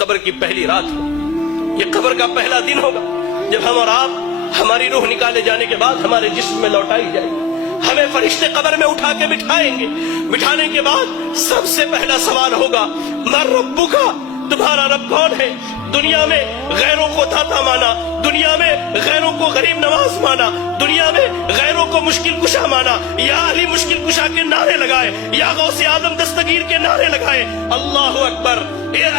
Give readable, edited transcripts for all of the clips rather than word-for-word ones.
قبر کی پہلی رات ہو، یہ قبر کا پہلا دن ہوگا جب ہم اور آپ ہماری روح نکالے جانے کے بعد ہمارے جسم میں لوٹائی جائے گی۔ ہمیں فرشتے قبر میں اٹھا کے بٹھائیں گے، بٹھانے کے بعد سب سے پہلا سوال ہوگا من ربک، تمہارا رب کون ہے؟ دنیا میں غیروں کو داتا مانا، دنیا میں غیروں کو غریب نواز مانا، دنیا میں غیروں کو مشکل کشا مانا، یا علی مشکل کشا کے نعرے لگائے، یا غوث اعظم دستگیر کے نعرے لگائے۔ اللہ اکبر،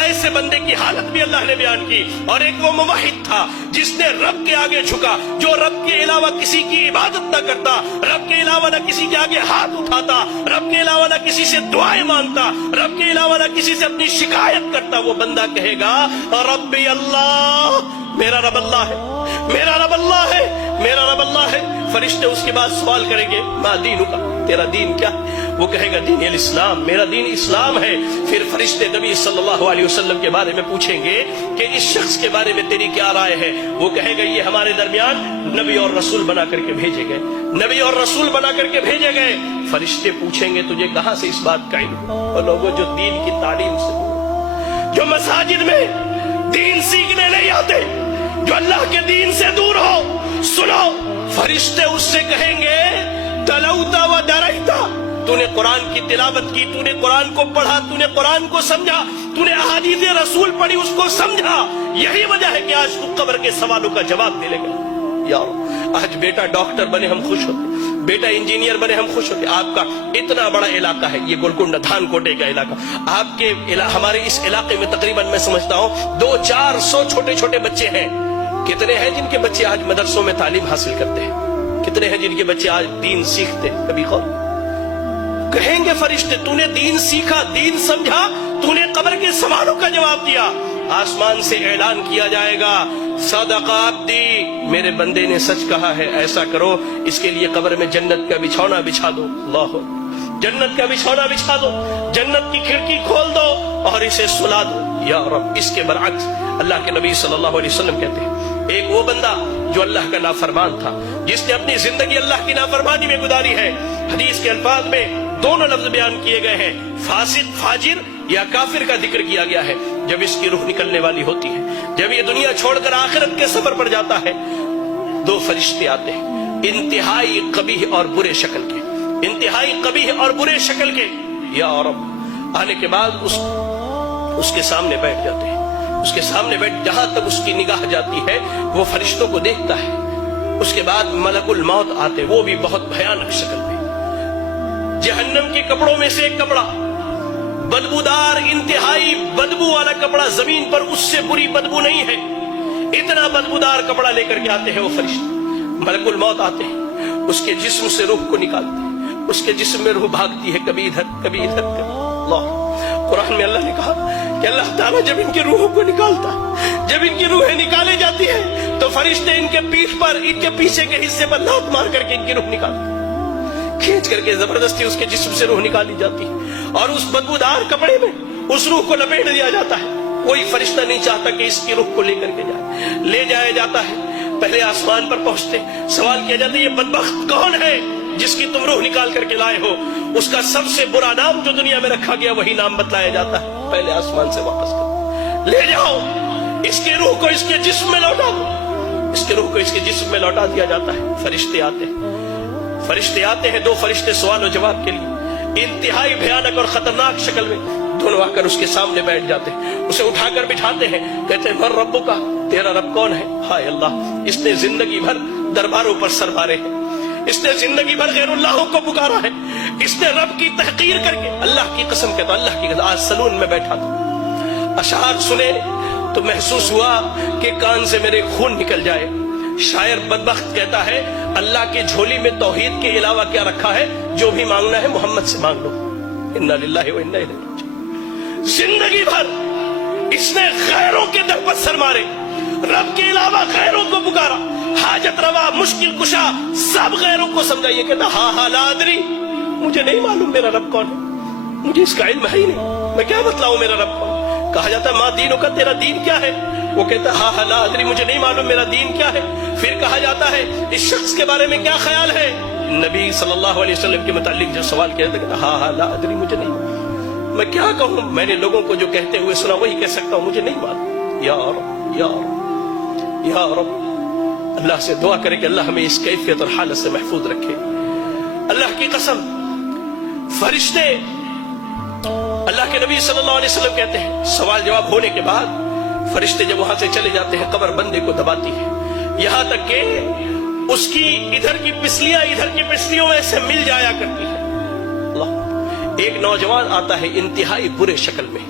ایسے بندے کی حالت بھی اللہ نے بیان کی۔ اور ایک وہ موحد تھا جس نے رب کے آگے جھکا، جو رب کے علاوہ کسی کی عبادت نہ کرتا، رب کے علاوہ نہ کسی کے آگے ہاتھ اٹھاتا، رب کے علاوہ نہ کسی سے دعائیں مانگتا، رب کے علاوہ نہ کسی سے اپنی شکایت کرتا۔ وہ بندہ کہے گا ربی اللہ، میرا رب اللہ ہے، میرا رب اللہ ہے، میرا رب اللہ ہے۔ فرشتے اس کے بعد سوال کریں گے ما دینک، تیرا دین کیا ہے؟ وہ کہے گا دین الاسلام، میرا دین اسلام ہے۔ پھر فرشتے نبی صلی اللہ علیہ وسلم کے بارے میں پوچھیں گے کہ اس شخص کے بارے میں تیری کیا رائے ہے؟ وہ کہے گا یہ ہمارے درمیان نبی اور رسول بنا کر کے بھیجے گئے، نبی اور رسول بنا کر کے بھیجے گئے۔ فرشتے پوچھیں گے تجھے کہاں سے اس بات کا علم؟ اور لوگوں جو دین کی تعلیم سے دور، جو مساجد میں دین سیکھنے نہیں آتے، جو اللہ کے دین سے دور ہو، سنو، فرشتے اس سے کہیں گے تلوتا و ڈرائیتا، تو نے قرآن کی تلاوت کی، تو نے قرآن کو پڑھا، تو نے قرآن کو سمجھا، تو نے احادیث رسول پڑھی، اس کو سمجھا، یہی وجہ ہے کہ آج تو قبر کے سوالوں کا جواب دے لے گا۔ یار آج بیٹا ڈاکٹر بنے ہم خوش ہوتے، بیٹا انجینئر بنے ہم خوش ہوتے۔ آپ کا اتنا بڑا علاقہ ہے یہ گولکنڈہ دھان کوٹے کا علاقہ، آپ کے ہمارے اس علاقے میں تقریباً میں سمجھتا ہوں 200-400 چھوٹے چھوٹے بچے ہیں۔ کتنے ہیں جن کے بچے آج مدرسوں میں تعلیم حاصل کرتے ہیں؟ کتنے ہیں جن کے بچے آج دین سیکھتے ہیں؟ کبھی غور؟ کہیں گے فرشتے تو نے دین سیکھا، دین سمجھا، تو نے قبر کے سوالوں کا جواب دیا۔ آسمان سے اعلان کیا جائے گا صدق عبدی، میرے بندے نے سچ کہا ہے، ایسا کرو اس کے لیے قبر میں جنت کا بچھونا بچھا دو۔ اللہ، جنت کا بچھونا بچھا دو، جنت کی کھڑکی کھول دو اور اسے سلا دو۔ یا رب، اس کے برعکس اللہ کے نبی صلی اللہ علیہ وسلم کہتے ہیں ایک وہ بندہ جو اللہ کا نافرمان تھا، جس نے اپنی زندگی اللہ کی نافرمانی میں گزاری ہے۔ حدیث کے الفاظ میں دونوں لفظ بیان کیے گئے ہیں، فاسق، فاجر یا کافر کا ذکر کیا گیا ہے۔ جب اس کی روح نکلنے والی ہوتی ہے، جب یہ دنیا چھوڑ کر آخرت کے سفر پر جاتا ہے، دو فرشتے آتے ہیں انتہائی قبیح اور برے شکل کے، انتہائی قبیح اور برے شکل کے۔ یا رب، آنے کے بعد اس کے سامنے بیٹھ جاتے ہیں، اس کے سامنے بیٹھ، جہاں تک اس کی نگاہ جاتی ہے وہ فرشتوں کو دیکھتا ہے۔ اس کے بعد ملک الموت آتے، وہ بھی بہت بھیانک شکل میں، جہنم کے کپڑوں میں سے ایک کپڑا، بدبودار، انتہائی بدبو والا کپڑا، زمین پر اس سے بری بدبو نہیں ہے، اتنا بدبودار کپڑا لے کر کے آتے ہیں وہ فرشتے۔ ملک الموت آتے ہیں، اس کے جسم سے روح کو نکالتے ہیں، اس کے جسم میں روح بھاگتی ہے، کبھی ادھر کبھی ادھر۔ اللہ، قرآن میں اللہ نے کہا کہ اللہ تعالیٰ جب ان کی روحوں کو نکالتا ہے، جب ان کی روحیں نکالے جاتی ہیں تو فرشتے ان کے پیٹھ پر، ان کے پیچھے کے حصے پر لات مار کر کے ان کی روح نکالتے ہیں، کھینچ کر کے زبردستی اس کے جسم سے روح نکالی جاتی ہے اور اس بدبودار کپڑے میں اس روح کو لپیٹ دیا جاتا ہے۔ کوئی فرشتہ نہیں چاہتا کہ اس کی روح کو لے کر کے جائے، لے جایا جاتا ہے۔ پہلے آسمان پر پہنچتے سوال کیا جاتا ہے یہ بدبخت کون ہے جس کی تم روح نکال کر کے لائے ہو؟ اس کا سب سے برا نام جو دنیا میں رکھا گیا وہی نام بتلایا جاتا ہے۔ پہلے آسمان سے واپس کر لے جاؤ، اس کے روح کو اس کے جسم میں لوٹا دو، اس کے روح کو اس کے جسم میں لوٹا دیا جاتا ہے۔ فرشتے آتے ہیں، فرشتے آتے ہیں، دو فرشتے سوال و جواب کے لیے انتہائی بھیانک اور خطرناک شکل میں دونوں آ کر اس کے سامنے بیٹھ جاتے ہیں، اسے اٹھا کر بٹھاتے ہیں، کہتے ہیں من ربک، تیرا رب کون ہے؟ ہائے اللہ، اس نے زندگی بھر درباروں پر سر مارے ہیں، اس نے زندگی بھر غیر اللہوں کو پکارا ہے، اس نے رب کی تحقیر کر کے، اللہ کی قسم کہتا ہوں، اللہ کی قسم، آج سلون میں بیٹھا تھا، اشعار سنے تو محسوس ہوا کہ کان سے میرے خون نکل جائے۔ شاعر بدبخت کہتا ہے اللہ کے جھولی میں توحید کے علاوہ کیا رکھا ہے؟ جو بھی مانگنا ہے محمد سے مانگ لو۔ انا للہ و انا الیہ راجعون۔ زندگی بھر اس نے غیروں کے در پر سر مارے، رب کے علاوہ غیروں کو پکارا، حاجت روا، مشکل کشا، سب غیروں کو سمجھا۔ یہ کہتا ہاں لا ادری، مجھے نہیں معلوم میرا رب کون ہے، مجھے اس کا علم ہے ہی نہیں، میں کیا بتلاؤں میرا رب کون ہے۔ کہا جاتا ما دینوں کا، تیرا دین کیا ہے؟ وہ کہتا ہاں لا ادری، مجھے نہیں معلوم میرا دین کیا ہے۔ پھر کہا جاتا ہے اس شخص کے بارے میں کیا خیال ہے؟ نبی صلی اللہ علیہ وسلم کے متعلق جو سوال کیا جاتا ہے، کہتا ہاں لا ادری، مجھے نہیں معلوم، میں کیا کہوں؟ میں نے لوگوں کو جو کہتے ہوئے سنا وہی کہہ سکتا ہوں، مجھے نہیں معلوم۔ یا رب یا رب یا رب، اللہ سے دعا کرے کہ اللہ ہمیں اس کیفیت اور حالت سے محفوظ رکھے۔ اللہ کی قسم، فرشتے، اللہ کے نبی صلی اللہ علیہ وسلم کہتے ہیں سوال جواب ہونے کے بعد فرشتے جب وہاں سے چلے جاتے ہیں قبر بندے کو دباتی ہے، یہاں تک کہ اس کی ادھر کی پسلیاں ادھر کی پسلیوں میں سے مل جایا کرتی ہے۔ اللہ، ایک نوجوان آتا ہے انتہائی برے شکل میں،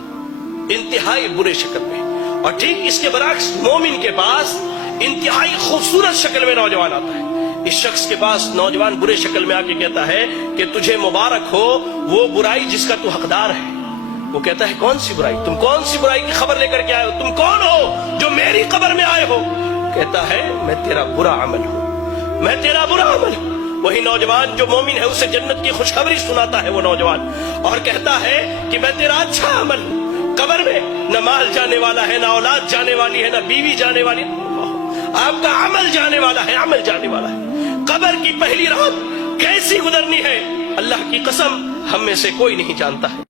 انتہائی برے شکل میں، اور ٹھیک اس کے برعکس مومن کے پاس انتہائی خوبصورت شکل میں نوجوان آتا ہے۔ اس شخص کے پاس نوجوان برے شکل میں آ کے کہتا ہے کہ تجھے مبارک ہو وہ برائی جس کا تو حقدار ہے۔ وہ کہتا ہے کون سی برائی؟ تم کون سی برائی کی خبر لے کر کے آئے ہو؟ تم کون ہو جو میری قبر میں آئے ہو؟ کہتا ہے میں تیرا برا عمل ہوں، میں تیرا برا عمل ہوں۔ وہی نوجوان جو مومن ہے اسے جنت کی خوشخبری سناتا ہے وہ نوجوان، اور کہتا ہے کہ میں تیرا اچھا عمل ہوں۔ قبر میں نہ مال جانے والا ہے، نہ اولاد جانے والی ہے، نہ بیوی جانے والی ہے، آپ کا عمل جانے والا ہے، عمل جانے والا ہے۔ قبر کی پہلی رات کیسی گزرنی ہے اللہ کی قسم ہم میں سے کوئی نہیں جانتا ہے۔